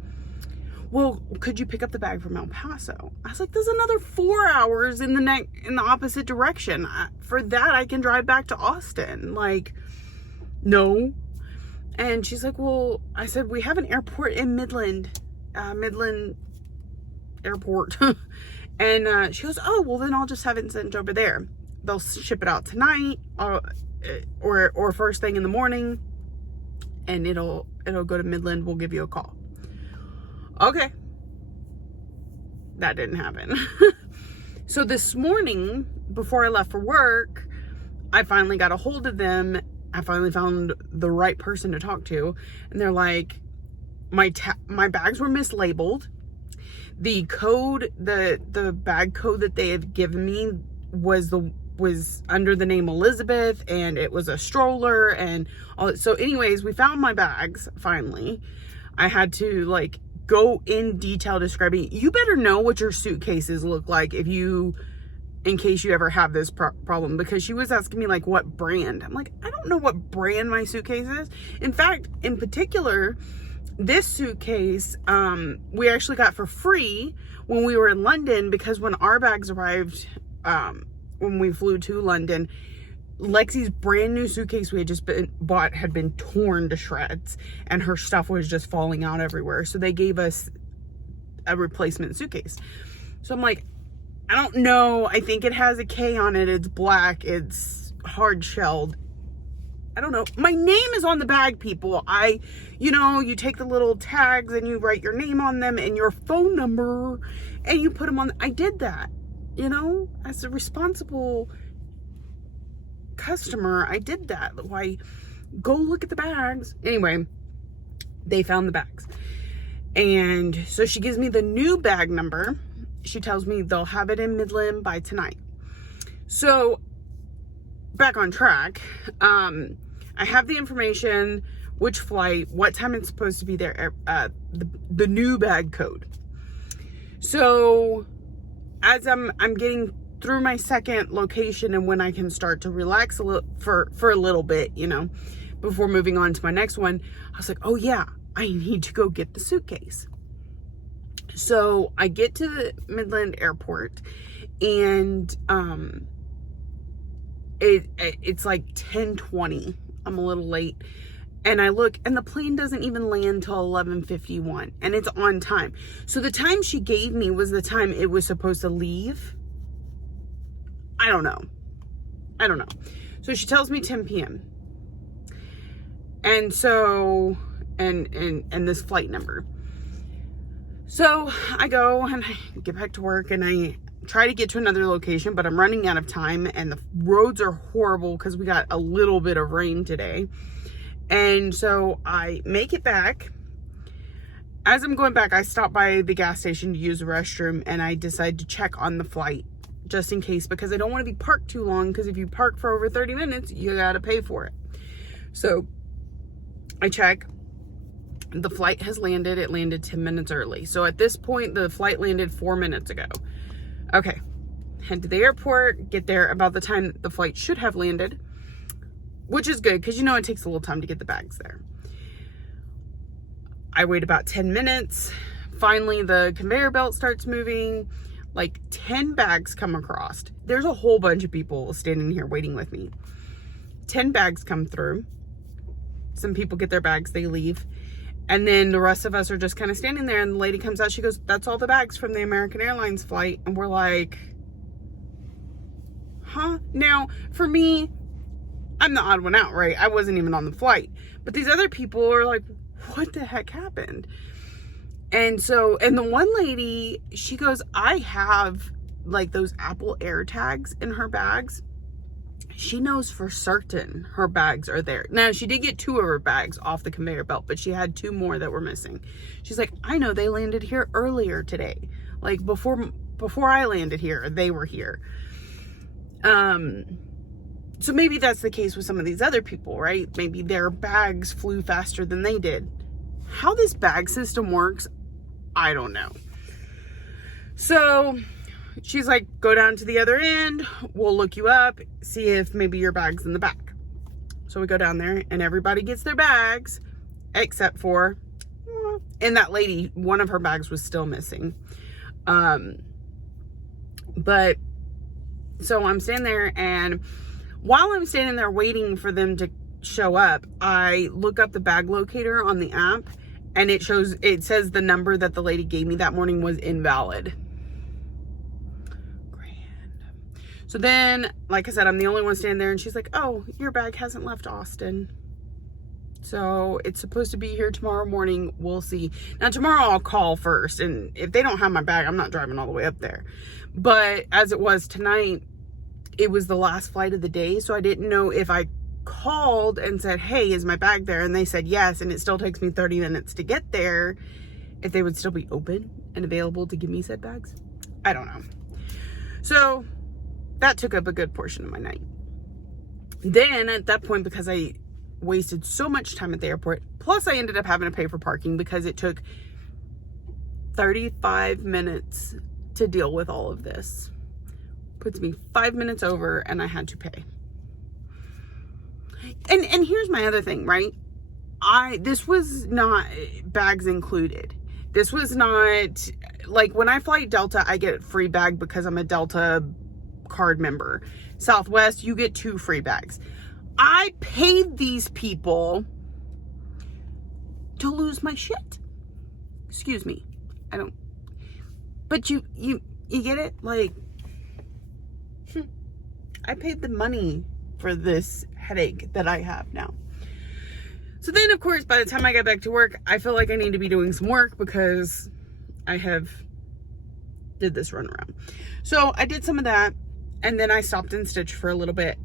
well, could you pick up the bag from El Paso? I was like, there's another 4 hours in the opposite direction. For that, I can drive back to Austin. Like, no. And she's like, well, I said, we have an airport in Midland Airport. And she goes, oh, well, then I'll just have it sent over there. They'll ship it out tonight or first thing in the morning, and it'll go to Midland. We'll give you a call. Okay. That didn't happen. So this morning, before I left for work, I finally got a hold of them. I finally found the right person to talk to, and they're like, my bags were mislabeled. The code, the bag code that they had given me was was under the name Elizabeth, and it was a stroller and all. So anyways, we found my bags finally. I had to like go in detail describing, you better know what your suitcases look like in case you ever have this problem, because she was asking me like what brand. I'm like, I don't know what brand my suitcase is. In fact, in particular, this suitcase, we actually got for free when we were in London, because when our bags arrived, when we flew to London, Lexi's brand new suitcase we had just bought had been torn to shreds, and her stuff was just falling out everywhere. So they gave us a replacement suitcase. So I'm like, I don't know. I think it has a K on it. It's black. It's hard shelled. I don't know. My name is on the bag, people. You take the little tags and you write your name on them and your phone number and you put them on. I did that, as a responsible customer. I did that. Why, go look at the bags. Anyway, they found the bags. And so she gives me the new bag number. She tells me they'll have it in Midland by tonight. So back on track. I have the information, which flight, what time it's supposed to be there, the new bag code. So as I'm getting through my second location and when I can start to relax a little for a little bit, before moving on to my next one, I was like, oh yeah, I need to go get the suitcase. So I get to the Midland airport and it's like 10:20. I'm a little late. And I look, and the plane doesn't even land till 11:51, and it's on time. So the time she gave me was the time it was supposed to leave. I don't know. So she tells me 10 p.m. And so, and this flight number. So I go and I get back to work and I try to get to another location, but I'm running out of time and the roads are horrible because we got a little bit of rain today. And so I make it back. As I'm going back, I stop by the gas station to use the restroom and I decide to check on the flight just in case, because I don't want to be parked too long, because if you park for over 30 minutes, you got to pay for it. So I check. The flight has landed. It landed 10 minutes early. So at this point, the flight landed 4 minutes ago. Okay. Head to the airport, get there about the time the flight should have landed, which is good because it takes a little time to get the bags there. I wait about 10 minutes. Finally, the conveyor belt starts moving. Like 10 bags come across. There's a whole bunch of people standing here waiting with me. 10 bags come through. Some people get their bags, they leave. And then the rest of us are just kind of standing there, and the lady comes out, she goes, that's all the bags from the American Airlines flight. And we're like, huh? Now, for me, I'm the odd one out, right? I wasn't even on the flight. But these other people are like, what the heck happened? And so, and the one lady, she goes, I have like those Apple AirTags in her bags. She knows for certain her bags are there. Now, she did get 2 of her bags off the conveyor belt, but she had 2 more that were missing. She's like, I know they landed here earlier today. Like before I landed here, they were here. So maybe that's the case with some of these other people, right? Maybe their bags flew faster than they did. How this bag system works, I don't know. So she's like, go down to the other end. We'll look you up, see if maybe your bag's in the back. So we go down there and everybody gets their bags except for, and that lady, one of her bags was still missing. But so I'm standing there, and while I'm standing there waiting for them to show up, I look up the bag locator on the app, and it says the number that the lady gave me that morning was invalid. So then, like I said, I'm the only one standing there, and she's like, oh, your bag hasn't left Austin. So it's supposed to be here tomorrow morning. We'll see. Now, tomorrow I'll call first, and if they don't have my bag, I'm not driving all the way up there. But as it was tonight, it was the last flight of the day, so I didn't know if I called and said, hey, is my bag there? And they said yes, and it still takes me 30 minutes to get there, if they would still be open and available to give me said bags. I don't know. So that took up a good portion of my night. Then at that point, because I wasted so much time at the airport, plus I ended up having to pay for parking because it took 35 minutes to deal with all of this. Puts me 5 minutes over, and I had to pay. And here's my other thing, right? This was not bags included. This was not, like, when I fly Delta, I get a free bag because I'm a Delta card member. Southwest, you get 2 free bags. I paid these people to lose my shit. Excuse me. I don't, but you get it? Like, I paid the money for this headache that I have now. So then, of course, by the time I get back to work, I feel like I need to be doing some work because I did this run around. So I did some of that, and then I stopped and stitched for a little bit.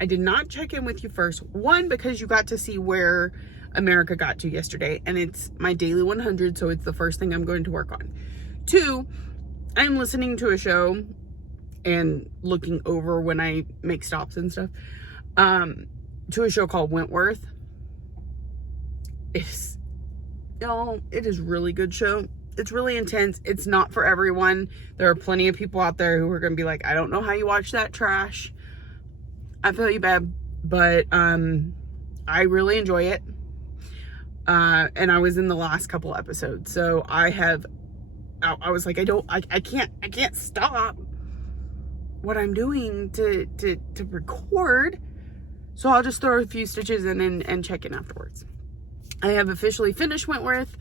I did not check in with you first. One, because you got to see where America got to yesterday, and it's my daily 100, so it's the first thing I'm going to work on. 2, I'm listening to a show and looking over when I make stops and stuff, to a show called Wentworth. It is really good show. It's really intense. It's not for everyone. There are plenty of people out there who are going to be like, I don't know how you watch that trash. I feel you, babe, but I really enjoy it. And I was in the last couple episodes, so I was like, I can't stop what I'm doing to record, so I'll just throw a few stitches in and check in afterwards. I have officially finished Wentworth.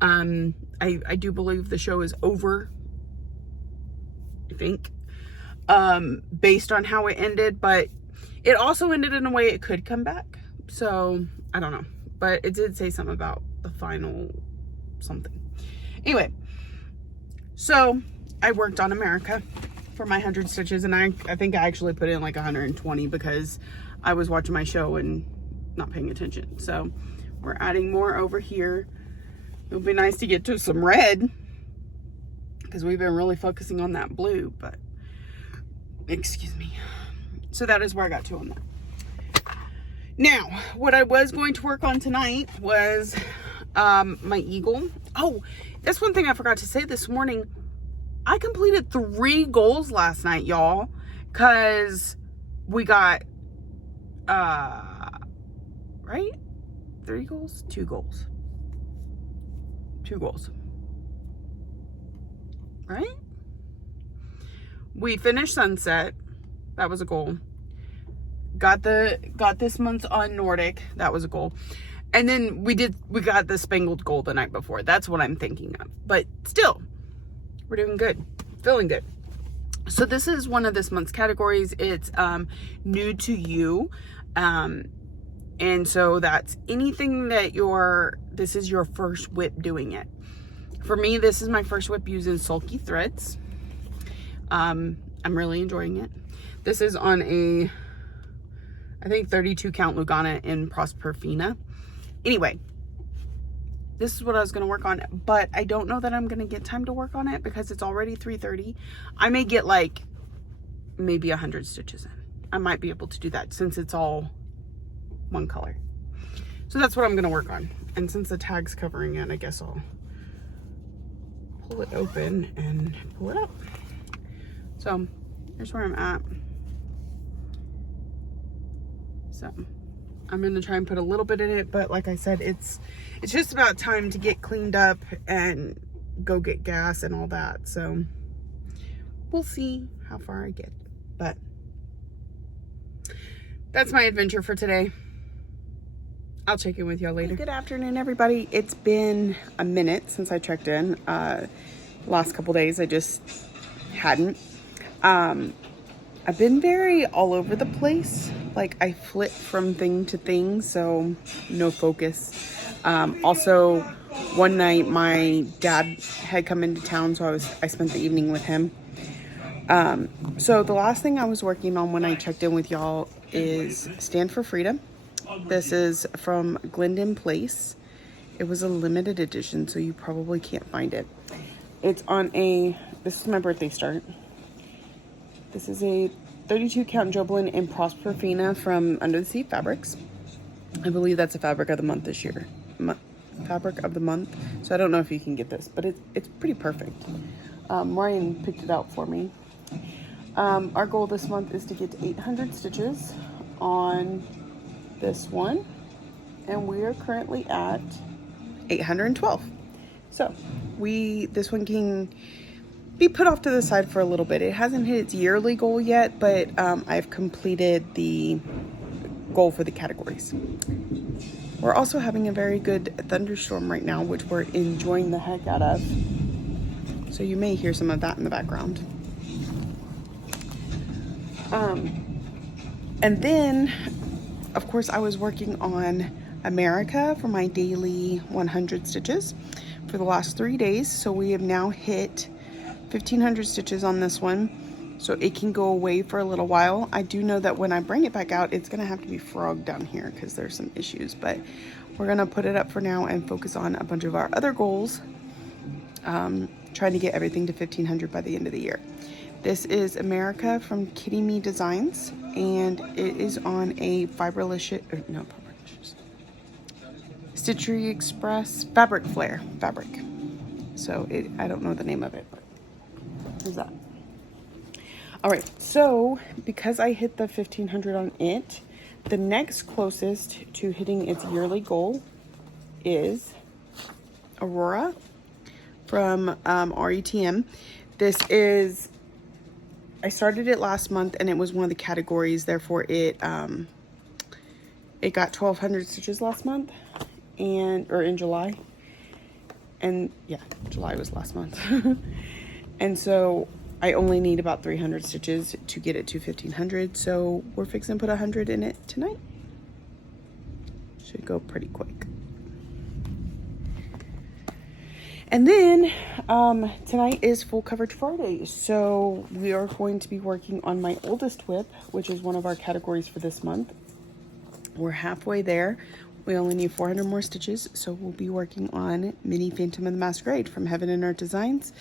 I do believe the show is over, I think, based on how it ended, but it also ended in a way it could come back, so I don't know, but it did say something about the final something. Anyway, so I worked on America for my 100 stitches, and I think I actually put in like 120 because I was watching my show and not paying attention. So we're adding more over here. It'll be nice to get to some red because we've been really focusing on that blue, but excuse me. So that is where I got to on that. Now, what I was going to work on tonight was my eagle. Oh, that's one thing I forgot to say this morning. I completed 3 goals last night, y'all, because we got, right? 3 goals? 2 goals. 2 goals. Right? We finished Sunset. That was a goal. Got this month's on Nordic. That was a goal. And then we got the Spangled Gold the night before. That's what I'm thinking of. But still, we're doing good. Feeling good. So this is one of this month's categories. It's new to you. And so that's anything that this is your first whip doing it. For me, this is my first whip using sulky threads. I'm really enjoying it. This is on a, I think 32 count Lugana in Prosperfina. Anyway, this is what I was going to work on, but I don't know that I'm going to get time to work on it because it's already 3:30. I may get like maybe 100 stitches in. I might be able to do that since it's all one color. So that's what I'm going to work on. And since the tag's covering it, I guess I'll pull it open and pull it up. So here's where I'm at. So I'm going to try and put a little bit in it, but like I said, it's just about time to get cleaned up and go get gas and all that. So we'll see how far I get, but that's my adventure for today. I'll check in with y'all later. Good afternoon, everybody. It's been a minute since I checked in. Last couple days I just hadn't. I've been very all over the place. Like I flip from thing to thing, so no focus. Also, one night my dad had come into town, so I spent the evening with him. So the last thing I was working on when I checked in with y'all is Stand for Freedom. This is from Glendon Place. It was a limited edition, so you probably can't find it. It's on this is my birthday start. This is a 32 count Joblin in Prosperfina from Under the Sea Fabrics. I believe that's a fabric of the month this year. Fabric of the month. So I don't know if you can get this, but it's pretty perfect. Ryan picked it out for me. Our goal this month is to get to 800 stitches on this one, and we are currently at 812. So this one can be put off to the side for a little bit. It hasn't hit its yearly goal yet, but I've completed the goal for the categories. We're also having a very good thunderstorm right now, which we're enjoying the heck out of. So you may hear some of that in the background. And then, of course, I was working on America for my daily 100 stitches for the last 3 days. So we have now hit 1,500 stitches on this one. So it can go away for a little while. I do know that when I bring it back out, it's gonna have to be frogged down here because there's some issues, but we're gonna put it up for now and focus on a bunch of our other goals. Trying to get everything to 1,500 by the end of the year. This is America from Kitty Me Designs, and it is on a Stitchery Express Fabric Flare fabric. So I don't know the name of it, but there's that. All right, so because I hit the 1,500 on it, the next closest to hitting its yearly goal is Aurora from RETM. I started it last month and it was one of the categories, therefore it got 1,200 stitches last month, or in July. And yeah, July was last month. And so I only need about 300 stitches to get it to 1,500. So we're fixing to put 100 in it tonight. Should go pretty quick. And then tonight is Full Coverage Friday. So we are going to be working on my oldest whip, which is one of our categories for this month. We're halfway there. We only need 400 more stitches. So we'll be working on Mini Phantom of the Masquerade from Heaven and Earth Designs,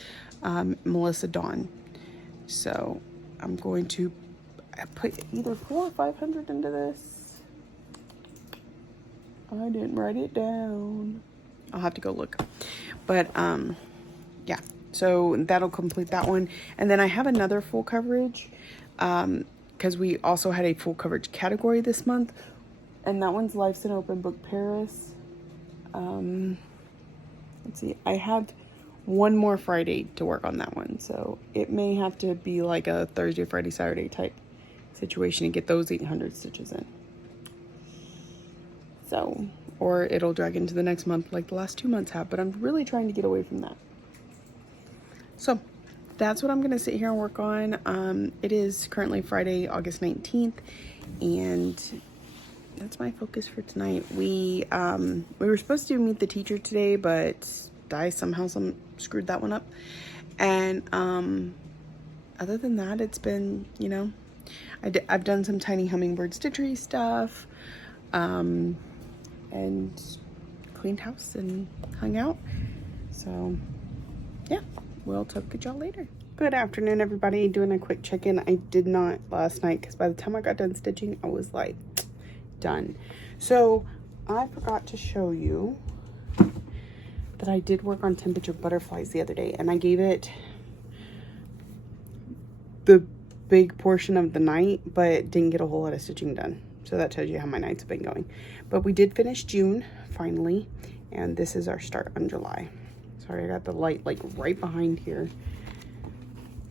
Melissa Dawn. So I'm going to put either 400 or 500 into this. I didn't write it down. I'll have to go look. But yeah, so that'll complete that one. And then I have another full coverage because we also had a full coverage category this month. And that one's Life's an Open Book Paris. Let's see, I have one more Friday to work on that one. So it may have to be like a Thursday, Friday, Saturday type situation to get those 800 stitches in. So, or it'll drag into the next month like the last 2 months have, but I'm really trying to get away from that. So that's what I'm going to sit here and work on. It is currently Friday, August 19th, and that's my focus for tonight. We were supposed to meet the teacher today, but I somehow screwed that one up. And other than that, it's been, you know, I've done some tiny hummingbird stitchery stuff, and cleaned house and hung out. So yeah, we'll talk to y'all later. Good afternoon, everybody. Doing a quick check-in. I did not last night because by the time I got done stitching, I was like done. So I forgot to show you that I did work on Temperature Butterflies the other day, and I gave it the big portion of the night, but didn't get a whole lot of stitching done. So that tells you how my nights have been going. But we did finish June finally, and this is our start on July. Sorry, I got the light like right behind here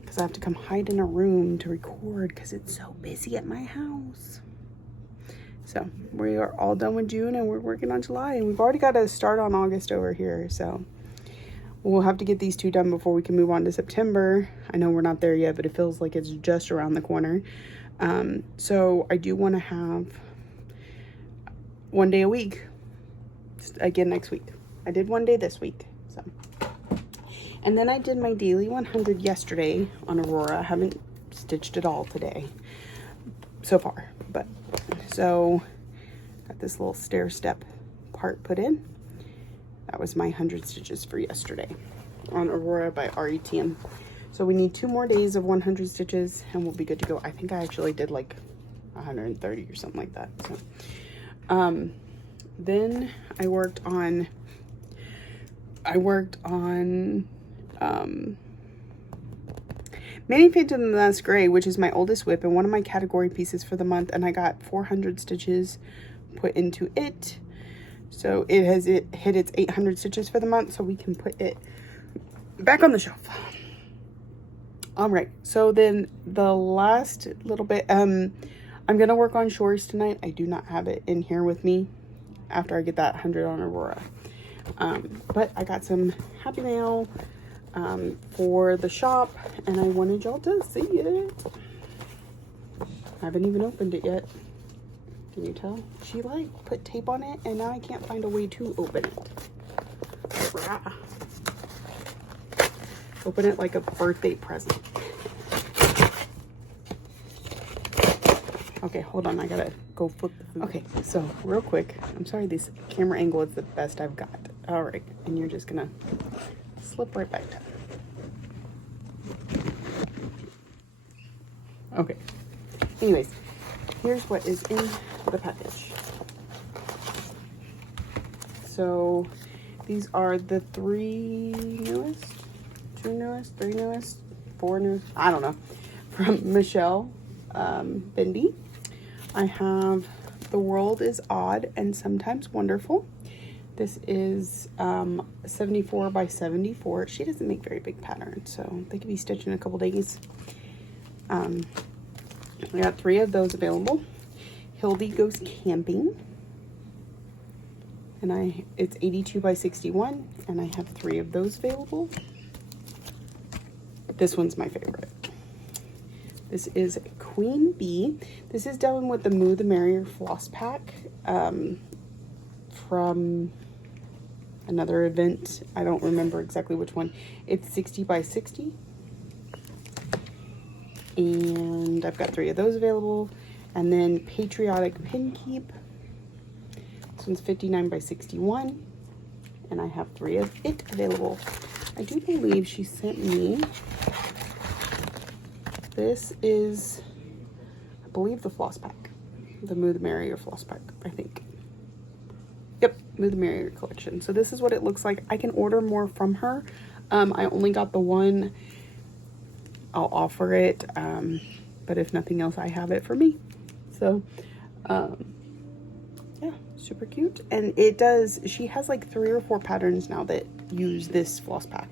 because I have to come hide in a room to record because it's so busy at my house. So we are all done with June and we're working on July, and we've already got a start on August over here. So we'll have to get these two done before we can move on to September. I know we're not there yet, but it feels like it's just around the corner. So I do want to have 1 day a week again next week. I did 1 day this week. So, and then I did my daily 100 yesterday on Aurora. I haven't stitched it all today so far, but so got this little stair step part put in. That was my 100 stitches for yesterday on Aurora by RETM. So we need 2 more days of 100 stitches and we'll be good to go. I think I actually did like 130 or something like that. So then I worked on manufactured in the last gray, which is my oldest whip and one of my category pieces for the month, and I got 400 stitches put into it. So it hit its 800 stitches for the month, so we can put it back on the shelf. All right, so then the last little bit, I'm gonna work on shores tonight. I do not have it in here with me after I get that 100 on Aurora. But I got some Happy Mail for the shop, and I wanted y'all to see it. I haven't even opened it yet. Can you tell? She like put tape on it, and now I can't find a way to open it. Open it like a birthday present. Okay, hold on. I gotta go flip the food. Okay, so real quick. I'm sorry, this camera angle is the best I've got. All right, and you're just gonna slip right back down. Okay. Anyways, here's what is in the package. So these are the 3 newest, 2 newest, 3 newest, 4 newest, I don't know, from Michelle Bindi. I have The World is Odd and Sometimes Wonderful. This is 74 by 74. She doesn't make very big patterns, so they could be stitched in a couple days. I got 3 of those available. Hildy Goes Camping, and it's 82 by 61, and I have 3 of those available. This one's my favorite. This is Queen Bee. This is done with the Moo the Merrier floss pack from another event. I don't remember exactly which one. It's 60 by 60. And I've got 3 of those available. And then Patriotic Pin Keep. This one's 59 by 61. And I have 3 of it available. I do believe she sent me, this is, I believe, the floss pack. The Moo the Merrier floss pack, I think. Yep, Moo the Merrier collection. So this is what it looks like. I can order more from her. I only got the one. I'll offer it, but if nothing else, I have it for me. So yeah, super cute. And it does, she has like 3 or 4 patterns now that use this floss pack.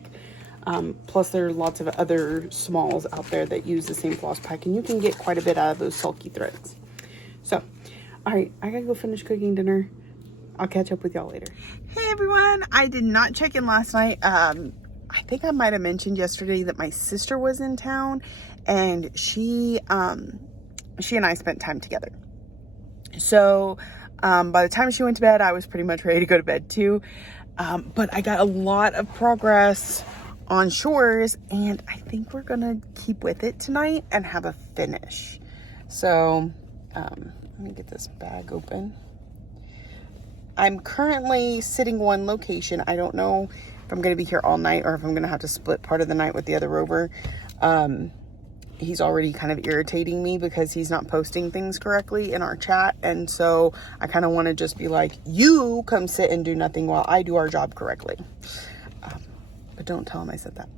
Plus there are lots of other smalls out there that use the same floss pack, and you can get quite a bit out of those sulky threads. So all right, I gotta go finish cooking dinner. I'll catch up with y'all later. Hey everyone, I did not check in last night. I think I might have mentioned yesterday that my sister was in town, and she and I spent time together. So by the time she went to bed, I was pretty much ready to go to bed too. But I got a lot of progress on shores, and I think we're gonna keep with it tonight and have a finish. So let me get this bag open. I'm currently sitting one location. I don't know if I'm going to be here all night or if I'm going to have to split part of the night with the other rover. He's already kind of irritating me because he's not posting things correctly in our chat. And so I kind of want to just be like, you come sit and do nothing while I do our job correctly. But don't tell him I said that.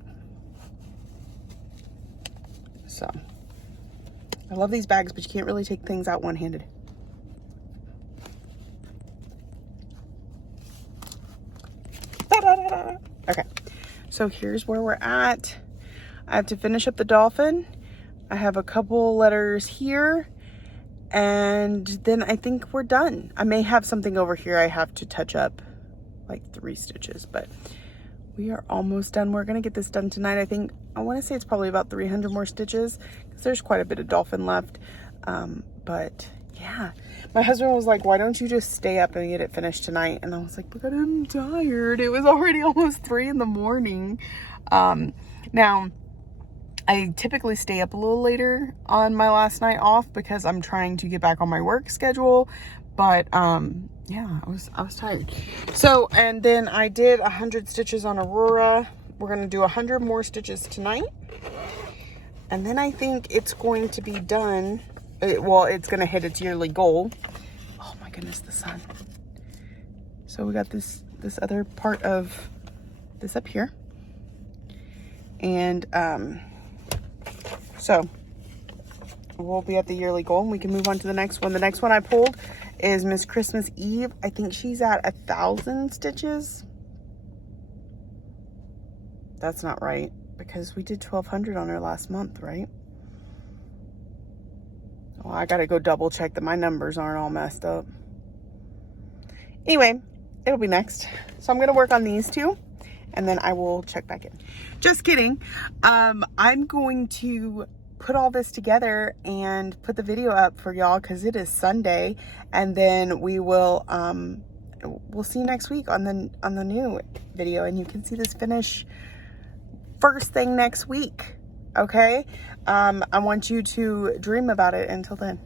So I love these bags, but you can't really take things out one-handed. Okay, so here's where we're at. I have to finish up the dolphin. I have a couple letters here, and then I think we're done. I may have something over here I have to touch up, like 3 stitches, but we are almost done. We're gonna get this done tonight. I want to say it's probably about 300 more stitches because there's quite a bit of dolphin left. But yeah, my husband was like, why don't you just stay up and get it finished tonight? And I was like, because I'm tired. It was already almost 3 in the morning. Now I typically stay up a little later on my last night off because I'm trying to get back on my work schedule. But yeah, I was tired. So, and then I did 100 stitches on Aurora. we're gonna do 100 more stitches tonight. And then I think it's going to be done. Well, it's gonna hit its yearly goal. Oh my goodness, the sun. So we got this other part of this up here. And so we'll be at the yearly goal and we can move on to the next one. The next one I pulled is Miss Christmas Eve. I think she's at 1,000 stitches. That's not right because we did 1,200 on her last month, right? Well, I gotta go double check that my numbers aren't all messed up. Anyway, it'll be next. So I'm gonna work on these two and then I will check back in. Just kidding. I'm going to put all this together and put the video up for y'all because it is Sunday, and then we will we'll see you next week on the new video, and you can see this finish first thing next week. Okay, I want you to dream about it until then.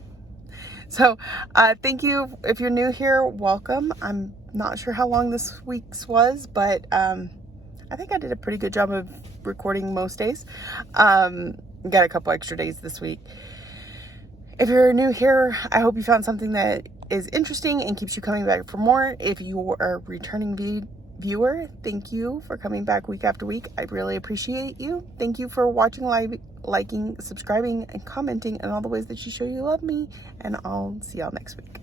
So thank you. If you're new here, welcome. I'm not sure how long this week's was, but I think I did a pretty good job of recording most days. Got a couple extra days this week. If you're new here, I hope you found something that is interesting and keeps you coming back for more. If you are a returning viewer, thank you for coming back week after week. I really appreciate you. Thank you for watching, liking, subscribing, and commenting, and all the ways that you show you love me. And I'll see y'all next week.